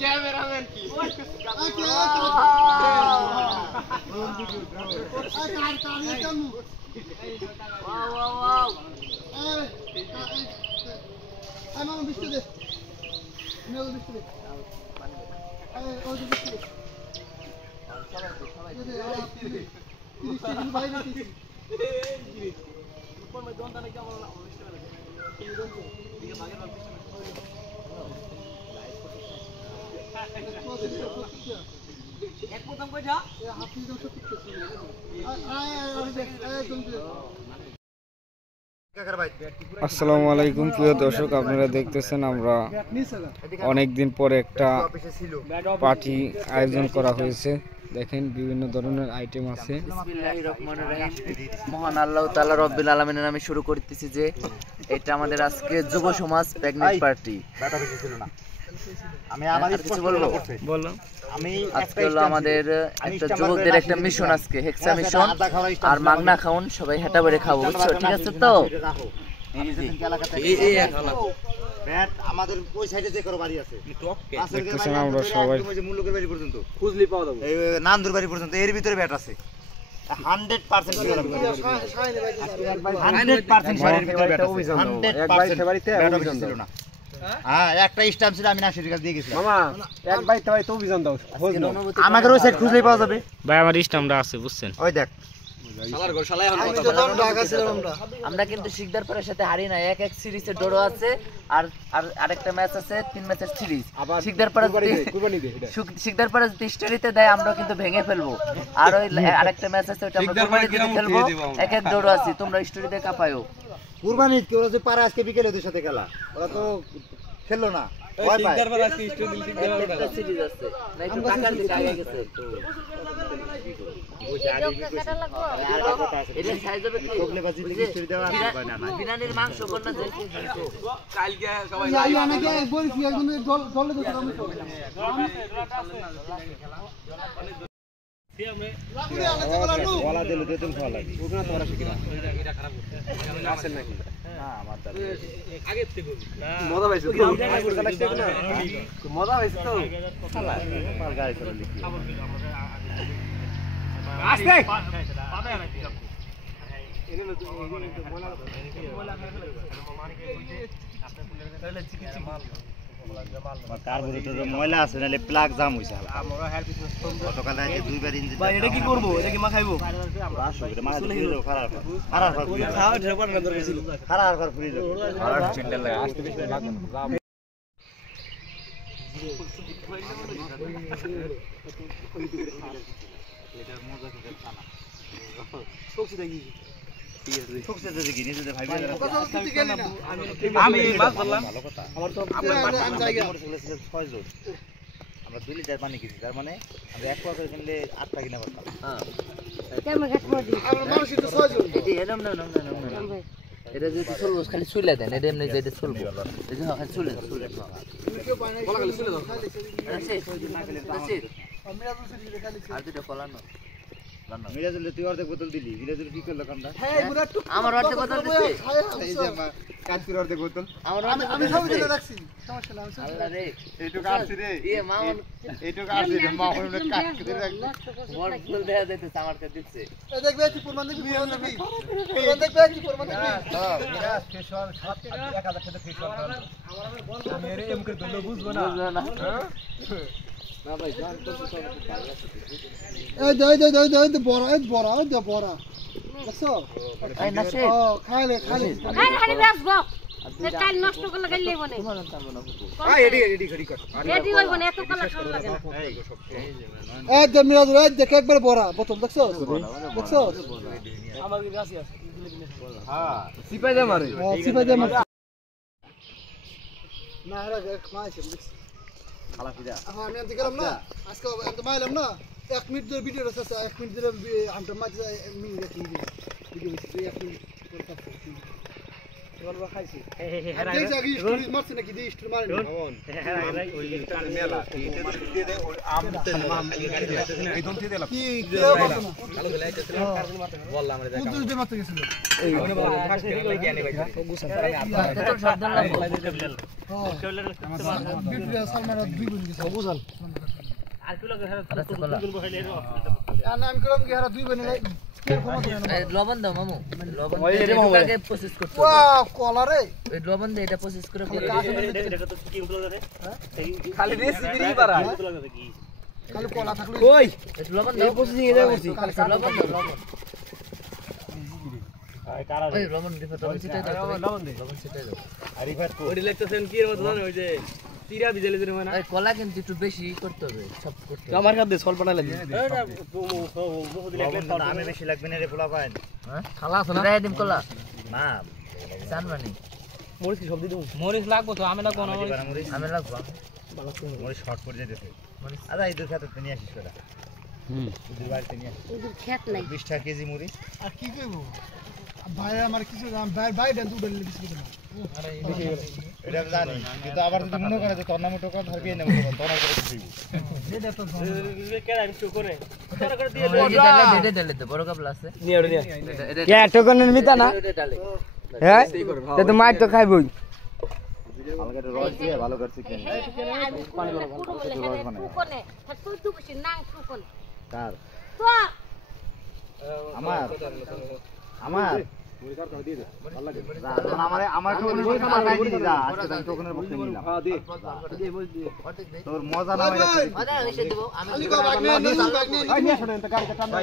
Cameraman কি আসসালামু আলাইকুম প্রিয় দর্শক, আপনারা দেখতেছেন আমরা অনেক দিন পরে একটা পার্টি আয়োজন করা হয়েছে। দেখেন বিভিন্ন ধরনের আইটেম আছে। বিসমিল্লাহির রহমানির রহিম। মহান আল্লাহ তাআলা রব্বুল আলামিনের নামে শুরু করতেছি যে এটা আমাদের আজকে যুব সমাজ পিকনিক পার্টি। আমি আমার কিছু বলবো। আমি আজকে হলো আমাদের একটা যুবকদের একটা মিশন, আজকে হেক্সা মিশন আর মাগনা খাউন, সবাই হেটা বেড়ে খাবো, বুঝছো? ঠিক আছে তো? আমাদের ওই সাইডে যে করো বাড়ি আছে দেখতেছেন আমরা সবাই মুল্লুকের বাড়ি পর্যন্ত খুঁজলি পাওয়া যাবে, এই নান্দুর বাড়ি পর্যন্ত এর ভিতরে ব্যাট আছে 100% শিওর। আমি 100% শিওরের ভিতরে ব্যাট আছে। 100% বাড়িতে অভিযান ছিল না। হ্যাঁ, একটা স্ট্যাম্প ছিল, আমি নাসির কাছে দিয়ে গেছিলাম। মামা এক বাইতে ভাই তো অভিযান দাও, খোঁজ নাও। আমাদের ওই সাইড খুঁজলেই পাওয়া যাবে ভাই, আমার স্ট্যাম্পটা আছে, বুঝছেন? ওই দেখ আমরা কিন্তু শিকদারপাড়ার সাথে হারি না, এক এক সিরিজের ড্র আছে আর আরেকটা ম্যাচ আছে, 3 ম্যাচের সিরিজ। শিকদারপাড়া যদি স্টোরিতে দেয় আমরা কিন্তু ভেঙে ফেলবো, আর ওই আরেকটা ম্যাচ আছে ওটা আমরা কুরবানি দিতে খেলবো, এক এক ড্র আছে, তোমরা স্টোরিতে কাপায়ও। কুরবানি কি ওরা যে পারে আজকে বিকেলে ওদের সাথে খেলা, ওরা তো খেললো না। শিকদারপাড়া আজকে স্টোরি দিল একটা সিরিজ আছে না, একটু টাকার দিকে আগে গেছে তো এটা সাইজ হবে কি কোবলেবাজি থেকে স্টোরি দেওয়া না না বিনানির মাংস কোন না যে কালকে সবাই যাই অনেকে বলছি একদম জলে তো আমি বলা দিলে তো তুমি ভালো লাগে ওখানে তোরা শিখি না, এটা খারাপ করতে আছেন নাকি? না আমার দাদা আগে থেকে মজা পাইছো তো, মজা পাইছো তো শালা পার গাড়ি চলে লিখি আস্তে পাবে নাকি এনে না তুমি মোলা তাহলে চিকিৎসা কার্বোরেটরে ময়লা আছে, নালে প্লাগ জাম হইছে। আমরা হেল্প গতকাল রাতে দুইবার ইঞ্জিন ভাই, এটা কি করব? এটা কি মাখাইবো? আসো এটা মাখা দিলে খারাপ খারাপ খাওয়া ঢের পর না দরকার ছিল, খারাপ খারাপ ফুরি দাও আর চিন্তা লাগে আসতে বেশি লাগবে না। এটা মজা করে খানা সবজি দেখি আমি মাছ ধরলাম, আমার তো আমরা 2 লিটার পানি কিনছি, তার মানে আমরা 1 টাকা করে কিনলে 8 টাকা কিনা পারতাম। এটা যদি চলবো খালি চুলে দেন, এটা এমনি যেটা চলবো খালি চুলে আর দুটো ফলানো। মিরাজুল তুই অর্ধেক বোতল দিলি, মিরাজুল কি করলো কামটা? আমার অর্ধেক বোতল দিছে, এই যে কাটকির অর্ধেক বোতল আমি সব দিতে রাখছি, সমস্যা না। আল্লাহ রে এইটু কাটছি রে, এ মামন এইটু কাটছি রে, মামন কাটকির রাখছি, বড় ফুল দেয়া দিতেছে, আমার কাছে দিচ্ছে। দেখবে কি প্রমাণ দেখবি, প্রমাণ দেখবি, প্রমাণ দেখবে কি প্রমাণ দেখবি। হ্যাঁ মিরাজ ফেশন 1000 টাকা ফেশন আমি এর এম করে দল বুঝবো না হ্যাঁ না ভাই জান তো সব এই বড়া দেখছো এই নাসে খাইলে খালি বেসবো কাল নষ্ট করলে গাইলে বনে এডি ঘড়ি কর রেডি হইব না, এত কলা খাওয়া লাগে না। এই যে মিরাজুল এই দেখ একবার বড়া বোতল দেখছো আমার কাছে আছে হ্যাঁ সিপাই দে মারে না এরা খাইছে খালা ফিরা হ্যাঁ আমি আনতে গেলাম না আজকে এত মাইলাম না 1 মিনিট ধরে ভিডিও আছে, 1 মিনিট ধরে আমরা মাঝে মিনিট ভিডিও হইছে 1 মিনিট করে কাটছি। দেখছ আগে স্টোরি মারছে নাকি দিয়ে স্টোরি মারেনি কি বললাম রে দেখা কুতুল মারতে গেছিল সালমান দুই বোন গেছে বুঝাল আর কি লাগে আমি করলাম কি হারা দুই বোন লবণ দাও মামু লবণ এটাকে প্রসেস করতে হবে ওয়াও কলা রে এই লবণ দিয়ে এটা প্রসেস করে খালি রেসিপি পারা খালি কলা থাকলে কই লবণ দাও প্রসেসিং এ করছি লবণ দাও লবণ ওই লবণ দিতে লবণ ছিটাই দাও লবণ ছিটাই দাও আরিফাত কো ওই লিখতেছেন কি এর মত জানেন ওই যে তিরা বিজেলে দিলে মানে এই কলা কিন্তু একটু বেশি করতে হবে সব করতে হবে আমার কাছে স্বল্প না লাগে আমি বেশি লাগবে না রে পোলা পায় হ্যাঁ খালা আছে না রাই দিম কলা না জানবানি মরিচ কি সব দি দেব মরিচ লাগবো তো আমি লাগবো না আমি লাগবো মরিচ শর্ট করে যেতেছে আদা এই দুই খাতে নিয়ে আসিস করা দুই বাড়িতে নিয়ে আসিস ওদের খেত নাই 20 টাকা কেজি মরিচ আর কি কইবো ভাই আমার কিছু ভাই ডান দুধ দিলে কিছু না এটা জানি কিন্তু আবার যদি মনে করে যে তোর নামে টাকা ধরবি না মনে তোর করে দিবি এটা তো কেডা কিছু করে তোর করে দিয়ে এটা ডালে দে বড় কাপলা আছে নিয়ে ওরে নিয়ে কে টোকনের মিতা না এটা ডালে হ্যাঁ তো মার তো খাইবই হালকা একটু রস দিয়ে ভালো করে চিকেন কার আমার আমার আমার তো মনে হয় খাই দিই যা আজকে আমি টোকনের বক্স নিলাম হ্যাঁ দে তোর মজা না হইলে আরে এসে দেব আমি আলি গো বাগনে নিয়ে আসো না গাড়িটা টান দাও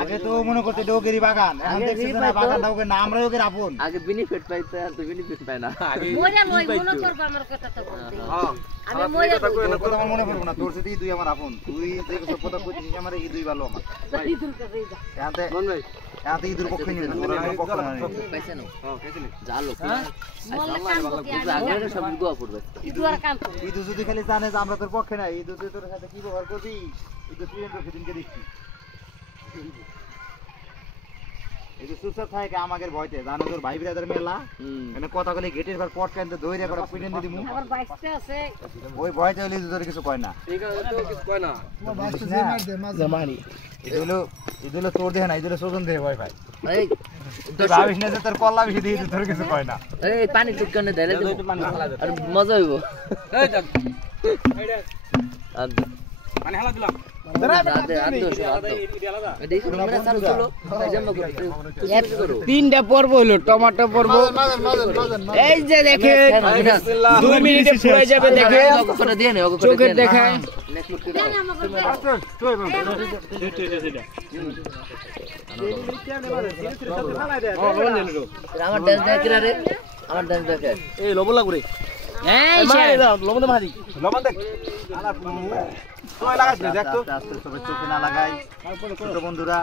আগে তো মনে করতে ডোগেরি বাগান এখন দেখছি না বাগানটা ওকে নাম রে ওকে আপন আগে বেনিফিট পাইতে আর তো বেনিফিট পায় না মইরা লই মনে করব আমার কথা তো বলতে আমি মইরা তোর কথা আমার মনে পড়বে না তোর সাথে দুই আমার আপন তুই দেখো সব কথা কইছিস আমার এই দুই ভালো আমার ইদুর কাছে যা এতে মন ভাই এতে ইদুর পক্ষে নিয়ে তোর আমার পক্ষ না পাইছে না হ্যাঁ খাইছিলি জালো মোল্লা কাম করতে আগে সব গোয়া পড়বে ইদুর কাম তো ইদু যদি খালি জানে যে আমরা তোর পক্ষে না ইদু তুই তোর সাথে কি ব্যবহার করবি ইদু তুই সেদিনকে দেখছি এই যে সুসার থাকে আমাদের ভয়তে জানো তোর ভাই ব্রাদার মেলা এনে কথা কইলে গেটের পর পট কানতে দইরে করে পিটন দিমু আমার বাইকটা আছে ওই ভয়তে হইলে তোর কিছু কয় না ঠিক আছে তো কিছু কয় না তোমার বাসটা যে মার দে মাঝে মারি ইদুলো তোর দেহ না ইদুলো সোজন দেহ ভয় ভাই এই তুই ভাবিস না যে তোর কল্লা বেশি দিয়ে তোর কিছু কয় না এই পানি টুকনে ঢেলে দেব আর মজা হইব এই দেখ আর পানি হালা দিলাম তিনটা পর্ব হলো টমেটো পর্ব এই যে দেখেন 2 মিনিটে পুরো যাবে দেখেন চোখের দেখায় দেন আমাকে আমার ডান্স দেখে রে আমার ডান্স দেখে এই লবণ লাগবে রে এই মারি দাও লবণ মারি লবণ দেখ তুই লাগাস না দেখ তো আস্তে সবাই চোখে না লাগাই ছোট বন্ধুরা